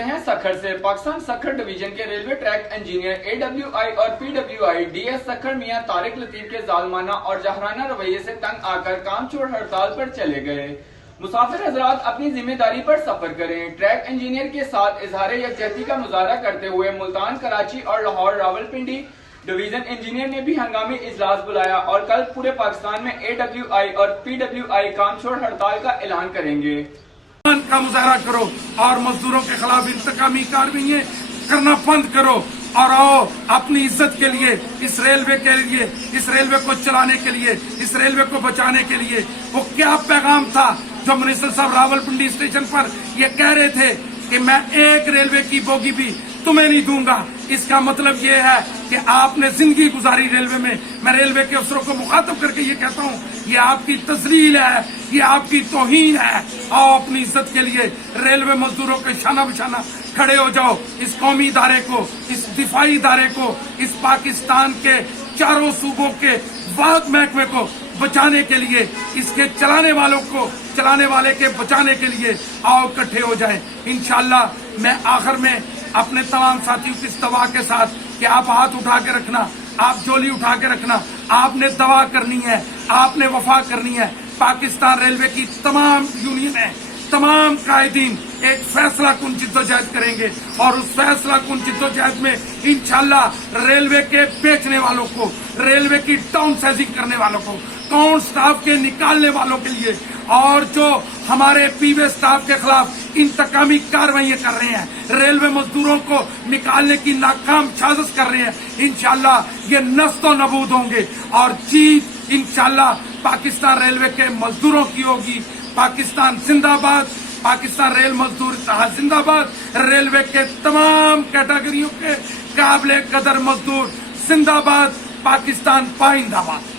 करते हैं सखर से। पाकिस्तान सखर डिवीजन के रेलवे ट्रैक इंजीनियर AWI और PWI DS सखर मियां तारिक लतीफ के जालमाना और जहराना रवैये से तंग आकर काम छोड़ हड़ताल पर चले गए। मुसाफिर हजरात अपनी जिम्मेदारी पर सफर करें। ट्रैक इंजीनियर के साथ इजहार यकजहती का मुजाहरा करते हुए मुल्तान, कराची और लाहौर रावलपिंडी डिवीजन इंजीनियर ने भी हंगामी इजलास बुलाया और कल पूरे पाकिस्तान में AWI और PWI काम छोड़ हड़ताल का ऐलान करेंगे। का मुजाहरा करो और मजदूरों के खिलाफ इंतकामी कार्रवाई करना बंद करो और आओ अपनी इज्जत के लिए, इस रेलवे के लिए, इस रेलवे को चलाने के लिए, इस रेलवे को बचाने के लिए। वो क्या पैगाम था जो मिनिस्टर साहब रावलपिंडी स्टेशन पर ये कह रहे थे कि मैं एक रेलवे की बोगी भी तुम्हें नहीं दूंगा। इसका मतलब ये है कि आपने जिंदगी गुजारी रेलवे में। मैं रेलवे के अफसरों को मुखातब करके ये कहता हूँ, ये आपकी तजलील है, ये आपकी तौहीन है। आओ अपनी इज्जत के लिए रेलवे मजदूरों के शाना बिशाना खड़े हो जाओ। इस कौमी इदारे को, इस दिफाई इदारे को, इस पाकिस्तान के चारों सूबों के वाद महकमे को बचाने के लिए, इसके चलाने वाले के बचाने के लिए आओ इकट्ठे हो जाएं। इंशाअल्लाह मैं आखिर में अपने तमाम साथियों की इस दवा के साथ कि आप हाथ उठा के रखना, आप झोली उठा के रखना, आपने दवा करनी है, आपने वफा करनी है। पाकिस्तान रेलवे की तमाम यूनियन है, तमाम कायदीन एक फैसला कुन जिद्दोजहद करेंगे और उस फैसला कुन जिद्दोजहद में इंशाअल्लाह रेलवे के बेचने वालों को, रेलवे की डाउन साइजिंग करने वालों को, काउंट स्टाफ के निकालने वालों के लिए और जो हमारे पीवे स्टाफ के खिलाफ इंतकामी कार्रवाई कर रहे हैं, रेलवे मजदूरों को निकालने की नाकाम साजिश कर रहे हैं, इंशाअल्लाह ये नस्तो नबूद होंगे और जीत इंशाअल्लाह पाकिस्तान रेलवे के मजदूरों की होगी। पाकिस्तान जिंदाबाद, पाकिस्तान रेल मजदूर इत्तेहाद जिंदाबाद, रेलवे के तमाम कैटेगरियों के काबिले कदर मजदूर जिंदाबाद, पाकिस्तान पाइंदाबाद।